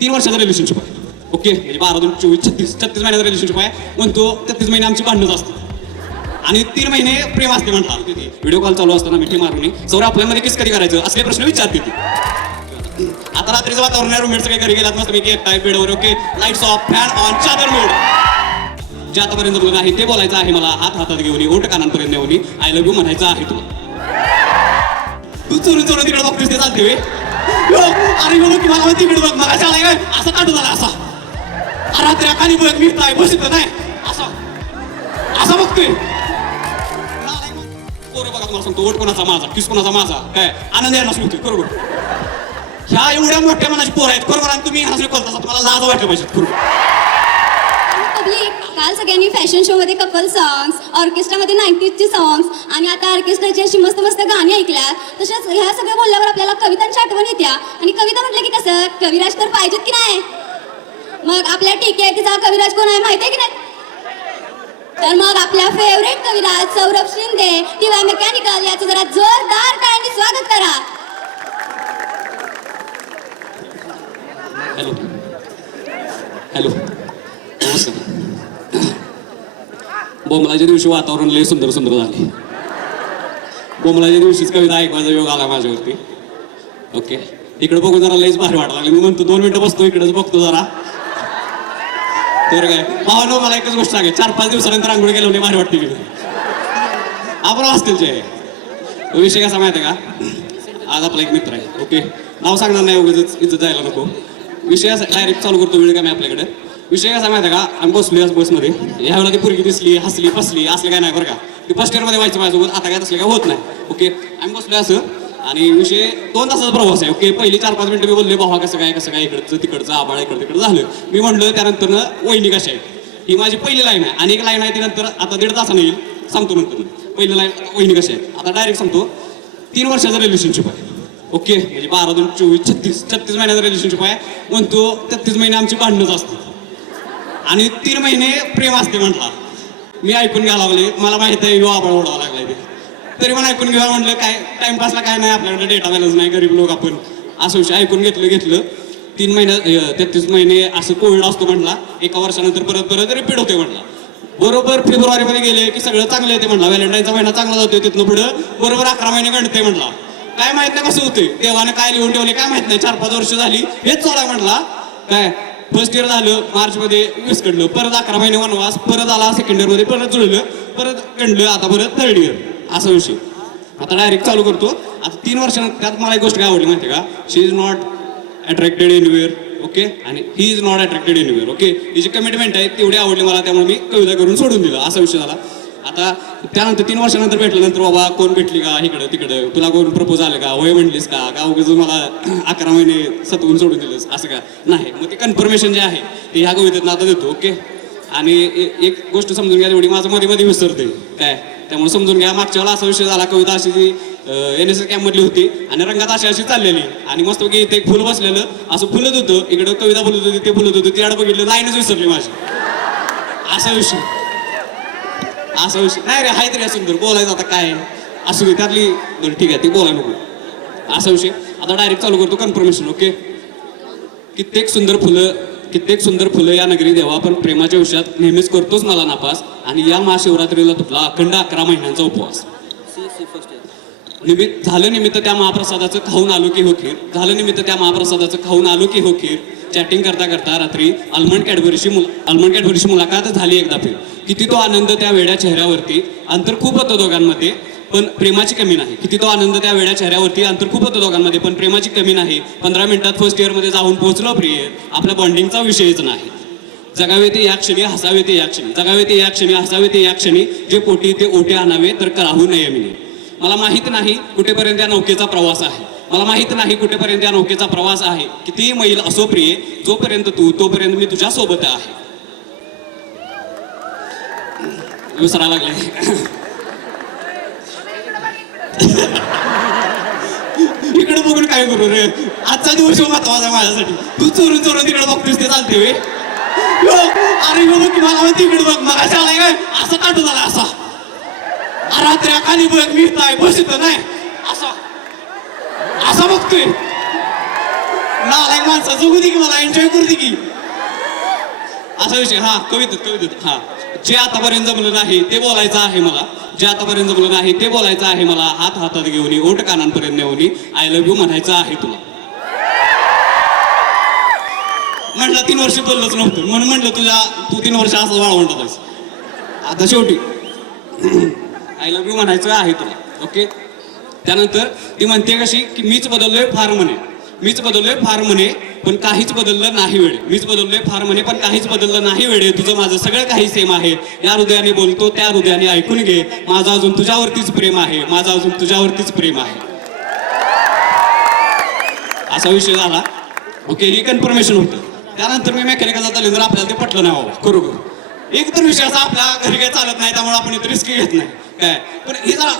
3 वर्षाचं रिलेशनशिप आहे. ओके, म्हणजे 12, 2, 24, 36 महिन्याचं रिलेशनशिप आहे. म्हणतो 33 महिने आमची भांडणच असतात आणि 3 महिने प्रेम असते म्हटला. व्हिडिओ कॉल चालू असताना मिठी मारून सौर आपल्यामध्ये किस कधी करायचं असले प्रश्न विचारते ती. आता रात्रीचं वातावरण आहे, रूममेट्स काही घरी गेलात मस्त मी एकटा बेडवर. Okay, lights of, fan on, चादर मोड. जे आतापर्यंत बोलत आहे ते बोलायचं आहे मला. हातात घेऊन ओट कानांपर्यंत नेऊन आय लव्ह यू म्हणायचं आहे तुला. तू चोरून चोरून तिकडे बघतोस ते चालते वे. अरे बघ की मला तिकडे बघ मग असा काय असं काढू झाला असा. रात्री खाली बघ मी काय बसत नाही असा असा बघतोय. पोरं बघा मला सांगतो ओट कोणाचा माझा किस कोणाचा माझा काय आनंद यायला सांगतोय. बरोबर ह्या एवढ्या मोठ्या मनाची पोरं आहेत बरोबर. आणि तुम्ही हसले बोलता तुम्हाला लाज वाटलं पाहिजे बरोबर. काल सगळ्यांनी फॅशन शो मध्ये कपल सॉंग्स, ऑर्केस्ट्रामध्ये 90ची सॉंग्स आणि आता ऑर्केस्ट्राची अशी मस्त मस्त गाणी ऐकल्यात. तसंच ह्या सगळ्या बोलल्यावर आपल्याला कवितांची आठवण येत्या. आणि कविता म्हटलं की कसं कविराज तर पाहिजेत की नाही. मग आपल्या टीकेचा कविराज कोण आहे माहिती आहे की नाही. तर मग आपल्या फेवरेट कविराज सौरभ शिंदे टीवाय मेकॅनिकल याचं जरा जोरदार टाळ्यांनी स्वागत करा. हॅलो हॅलो नमस्कार. बोमलाच्या दिवशी वातावरण लय सुंदर सुंदर झाले. बोमलाच्या दिवशीच कविता ऐकवायचा योग आला माझ्यावरती. ओके, इकडे बघून जरा लयच भारी वाटायला लागली. मी म्हणतो 2 मिनिटं बसतो इकडेच बघतो जरा. तर काय भावानो मला एकच गोष्ट सांगे 4-5 दिवसानंतर आंघोळ गेलो नाही भारी वाटते. आपण हॉस्टेलचे विषय कसा माहिती आहे का. आज आपला एक मित्र आहे. ओके, नाव सांगणार नाही उगाच इथं जायला नको. विषय डायरेक्ट चालू करतो वेळ कमी आपल्याकडे. विषय कसा माहिती आहे का. आम्ही बसलो आज बसमध्ये. ह्यावेळेला ती पोरगी दिसली हसली फसली असलं काय नाही बरं का. ती फर्स्ट इयरमध्ये व्हायचं माझ्यासोबत. आता काय तसलं काय होत नाही. ओके, आम्ही बसलो असं आणि विषय 2 तासाचा प्रवास आहे. ओके, पहिली 4-5 मिनिटं मी बोलले भावा कसं काय इकडचं तिकडचं आबाळ इकडं तिकडं झालं. मी म्हणलं त्यानंतर वहिनी कशा आहे ही माझी पहिली लाईन आहे. आणि एक लाईन आहे ती नंतर आता 1.5 तासाने येईल सांगतो नंतर. पहिली लाईन वहिनी कशा आहे. आता डायरेक्ट सांगतो 3 वर्षाचं रिलेशनशिप आहे. ओके, म्हणजे 12, 2, 24, 36 महिन्याचं रिलेशनशिप आहे. म्हणतो 33 महिने आमची भांडणच असते आणि 3 महिने प्रेम असते म्हटला. मी ऐकून घ्यायला लागले. मला माहित आहे यो आबाळ ओढावा लागलाय ते तरी मला ऐकून घ्यावं म्हणलं. काय टाइमपासला काय नाही आपल्याकडे डेटा बॅलन्स नाही गरीब लोक आपण. असं विषय ऐकून घेतलं. 3 महिन्यात 33 महिने असं कोविड असतो म्हटला. 1 वर्षानंतर परत रिपीट होते म्हटला. बरोबर फेब्रुवारीमध्ये गेले की सगळं चांगलं येते म्हटला. व्हॅलेंटाईनचा महिना चांगला जातोय. तिथनं पुढं बरोबर 11 महिने गणते म्हटला. काय माहित नाही कसं होते देवाने काय लिहून ठेवले काय माहित नाही. 4-5 वर्ष झाली हेच चालू आहे म्हटला. काय फर्स्ट इयर झालं मार्चमध्ये विस्कडलं. परत 11 महिने वनवास. परत आला सेकंड इयरमध्ये परत जुळलं परत गणलं. आता परत 3rd इयर असा विषय. आता डायरेक्ट चालू करतो. आता 3 वर्षानंतर त्यात मला एक गोष्ट काय आवडली माहिती आहे का. She is not attracted anywhere. Okay, आणि he is not attracted anywhere. Okay, ही जी कमिटमेंट आहे तेवढी आवडली मला. त्यामुळे मी कविता करून सोडून दिलं असा विषय झाला. आता त्यानंतर 3 वर्षानंतर भेटल्यानंतर बाबा कोण भेटली का इकडं तिकडं तुला कोण प्रपोज आलं का होय म्हणलीस का उगाच मला 11 महिने सतवून सोडून दिलंस असं का नाही. मग ते कन्फर्मेशन जे आहे ते ह्या कवितेतनं आता देतो. ओके, आणि एक गोष्ट समजून घ्या तेवढी माझं मध्ये विसरते काय त्यामुळे समजून घ्या. मागच्या वेळेला असा विषय झाला कविता अशी जी NSS कॅम्पमधली होती आणि रंगात अशी चाललेली आणि मस्त की इथे एक फुल बसलेलं असं फुलत होतं. इकडं कविता बोलत होती ते फुलत होतं. ती आड बघितलं लाईनच विसरली माझी. असा विषय नाही रे हाय तरी सुंदर बोलायचं. आता काय असू दे त्यातली ठीक आहे ती बोलायला नको असा विषय. आता डायरेक्ट चालू करतो कन्फर्मेशन. ओके, कित्येक सुंदर फुलं या नगरी देवा पण प्रेमाच्या विषयात नेहमीच करतोच मला नापास. आणि या महाशिवरात्रीला तुटला अखंड 11 महिन्यांचा उपवास. निमित्त त्या महाप्रसादाचं खाऊन आलो की हो खीर. चॅटिंग करता करता रात्री आल्मंड कॅडबरीची मुलाखत झाली एकदा फिर. किती तो आनंद त्या वेड्या चेहऱ्यावरती. अंतर खूप होतं दोघांमध्ये पण प्रेमाची कमी नाही. किती तो आनंद त्या वेड्या चेहऱ्यावरती. अंतर खूप होतं दोघांमध्ये पण प्रेमाची कमी नाही. 15 मिनिटात फर्स्ट इयरमध्ये जाऊन पोहोचलो प्रिय. आपल्या बॉन्डिंगचा विषयच नाही. जगावे ते या क्षणी हसावे ते या क्षणी. जगावे ते या क्षणी हसावे ते या क्षणी. जे पोटी ते ओटे आणावे तर कराहू नये मी. मला माहित नाही कुठेपर्यंत या नौकेचा प्रवास आहे. किती मैल असो प्रिय जोपर्यंत तू तोपर्यंत मी तुझ्या सोबत आहे. विसरा लागले. इकडे बघून काय करू रे. आजचा दिवस महत्वाचा माझ्यासाठी. तू चोरून तिकडे बघतोस ते चालते वे. अरे बघ की मला तिकडे बघ मग अशा आलाय काय असं काढू झाला असा. रात्री खाली बघ मी बसत नाही असा बघतोय. नालायक माणसा जगू दे की मला एन्जॉय करू दे की असा विषय. हा कवितेत हा जे आतापर्यंत जमलं नाही ते बोलायचं आहे मला. जे आतापर्यंत जमलं नाही ते बोलायचं आहे मला. हात हातात घेऊन ओट कानांपर्यंत नेऊन आय लव्ह यू म्हणायचं आहे तुला. म्हटलं 3 वर्ष बोललंच नव्हतं म्हणून म्हटलं तू 3 वर्ष असं वाळवंटात आहेस. आता शेवटी आय लव्ह यू म्हणायचं आहे तुला. ओके. त्यानंतर ती म्हणते कशी की मीच बदललोय फार म्हणे पण काहीच बदललं नाही वेळे. मीच बदललोय फार म्हणे पण काहीच बदललं नाही वेळे. तुझं माझं सगळं काही सेम आहे. या हृदयाने बोलतो त्या हृदयाने ऐकून घे. माझं अजून तुझ्यावरतीच प्रेम आहे. माझं अजून तुझ्यावरतीच प्रेम आहे. असा विषय झाला. ओके. ही कन्फर्मेशन होतं. त्यानंतर मी मेकॅनिकलला चालल्यानंतर आपल्याला ते पटलं नाही बाबा खरोखर. एक तर विषय असा आपल्या घरी काही चालत नाही त्यामुळे आपण इथे रिस्क घेत नाही काय. पण हे जरा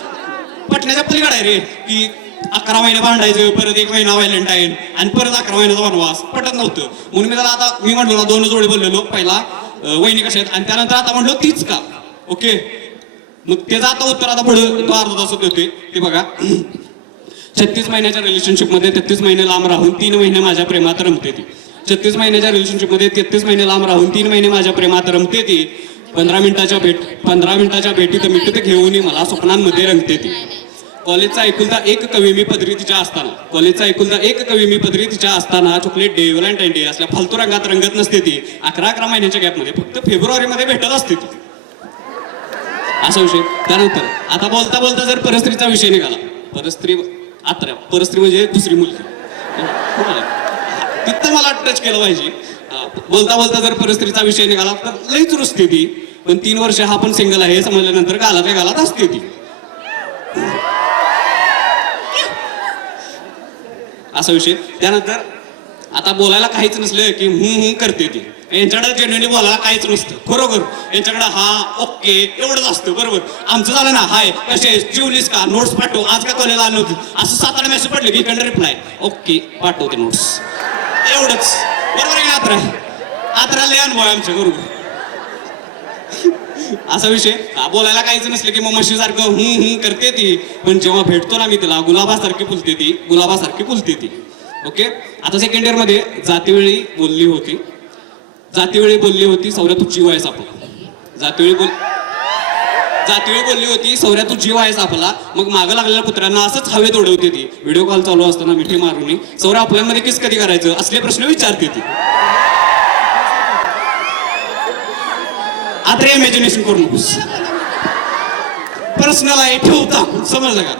पटण्याच्या पलीकडे आहे रे की 11 महिने भांडायचं परत 1 महिना व्हॅलेंटाईन आणि परत 11 महिन्याचा वनवास पटत नव्हतं. म्हणून मी त्याला आता मी म्हटलो ना 2 जोडी बोललेलो. पहिला वहिनी कशा आहेत आणि त्यानंतर आता म्हटलो तीच का. ओके. मग त्याचं आता उत्तर आता पुढे तो अर्धा तासात होते ते बघा. 36 महिन्याच्या रिलेशनशिपमध्ये 33 महिने लांब राहून 3 महिने माझ्या प्रेमात रमते ती. 36 महिन्याच्या रिलेशनशिपमध्ये 33 महिने लांब राहून 3 महिने माझ्या प्रेमात रमते ती. 15 मिनिटाच्या भेटीत मिठीत घेऊन मला स्वप्नांमध्ये रंगते ती. कॉलेजचा एकुलता एक कवी मी पदरी तिच्या असताना चॉकलेट डे व्हॅलेंटाईन डे असल्या फालतू रंगात रंगत नसते ती. 11 महिन्याच्या गॅपमध्ये फक्त फेब्रुवारीमध्ये भेटत असते ती. असा विषय. त्यानंतर आता बोलता जर परस्त्रीचा विषय निघाला. परस्त्री म्हणजे दुसरी मुलगी. तिथं मला टच केलं पाहिजे. बोलता जर परस्त्रीचा विषय निघाला तर लईच रुसते ती. पण 3 वर्ष हा पण सिंगल आहे समजल्यानंतर गालात असते ती. असा विषय. त्यानंतर आता बोलायला काहीच नसलं की करते ती. यांच्याकडे जेन्युअली बोलायला काहीच नसतं खरोखर. यांच्याकडे हा ओके एवढंच असतं. बरोबर. आमचं झालं ना हाय कसे जेवलीस का नोट्स पाठव आज का कॉलेजला आलं होती असं 7-8 मेसेज पडले की इकडे रिप्लाय ओके पाठवते नोट्स एवढंच. बरोबर आहे. आत्रा लय अनुभव आहे आमच्या बरोबर. असा विषय. बोलायला काहीच नसलं की मग म्हशीसारखं करते ती. पण जेव्हा भेटतो ना मी तिला गुलाबासारखी फुलते ती. ओके. आता सेकंड इयर मध्ये जातीवेळी बोलली होती सौर्या तू जीव आहेस आपला. जातीवेळी बोलली होती सौर्या तू जीव आहेस आपला. मग मागं लागलेल्या पुत्रांना असंच हवेत उडवते ती. व्हिडिओ कॉल चालू असताना मिठी मारून सौर्या आपल्यामध्ये किस कधी करायचं असले प्रश्न विचारते ती. आता इमॅजिनेशन करू नकोस. पर्सनल आहे ठेवता समजलं का.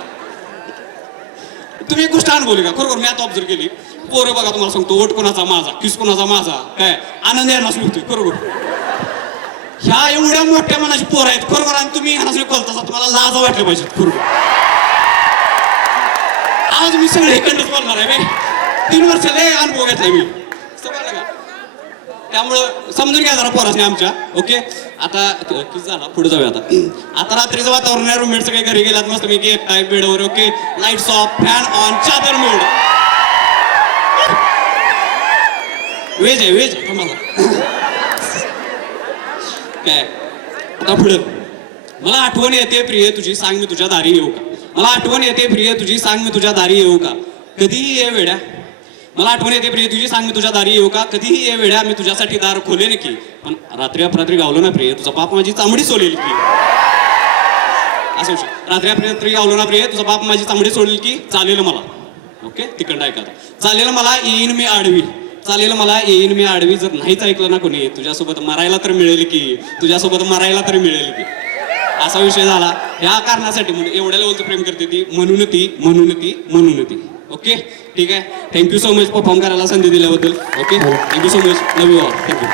तुम्ही एक गोष्ट अनुभवली का खरोखर. मी आता ऑब्झर्व केली. पोरं बघा तुम्हाला सांगतो ओट कोणाचा माझा किस कोणाचा माझा काय आनंद यांनाच मिळतोय खरोखर. ह्या एवढ्या मोठ्या मनाची पोरं आहेत खरोखर. आणि तुम्ही ह्यांना कळता तुम्हाला लाज वाटल्या पाहिजेत खरोखर. आज मी सगळे इकडनंच बोलणार आहे. 3 वर्ष लय अनुभव घेतलाय मी समजलं का. त्यामुळं समजून घ्या जरा पोरासने आमच्या. ओके. आता किती झाला पुढे जाऊया. आता रात्रीचं वातावरण आहे. रूममेट सगळे घरी गेलात मस्त मी एक टाईप बेडवर. Okay. Lights of fan on चादर मोड. वेज आहे तुम्हाला काय. आता पुढं. मला आठवण येते प्रिय तुझी सांग मी तुझ्या दारी येऊ का. मला आठवण येते प्रिय तुझी सांग मी तुझ्या दारी येऊ का. कधीही ये वेड्या. मला आठवण येते प्रिय तुझी सांग मी तुझ्या दारी येऊ का. कधीही ये वेड्या मी तुझ्यासाठी दार खोलेन की. पण रात्री अपरात्री गावलो ना प्रिय तुझा बाप माझी चांबडी सोडेल की. असं विषय. रात्री अपरात्री गावलो ना प्रिय तुझा बाप माझी चांबडी सोडेल की. चालेल मला. ओके. तिकडं ऐका. चालेल मला येईन मी आडवी. जर नाहीच ऐकलं ना कोणी तुझ्यासोबत मरायला तर मिळेल की. असा विषय झाला. ह्या कारणासाठी म्हणून एवढ्या लेवलचं प्रेम करते ती म्हणून ती. ओके. ठीक आहे. थँक्यू सो मच परफॉर्म करायला संधी दिल्याबद्दल. Okay. Thank you so much. Love you all. Thank you.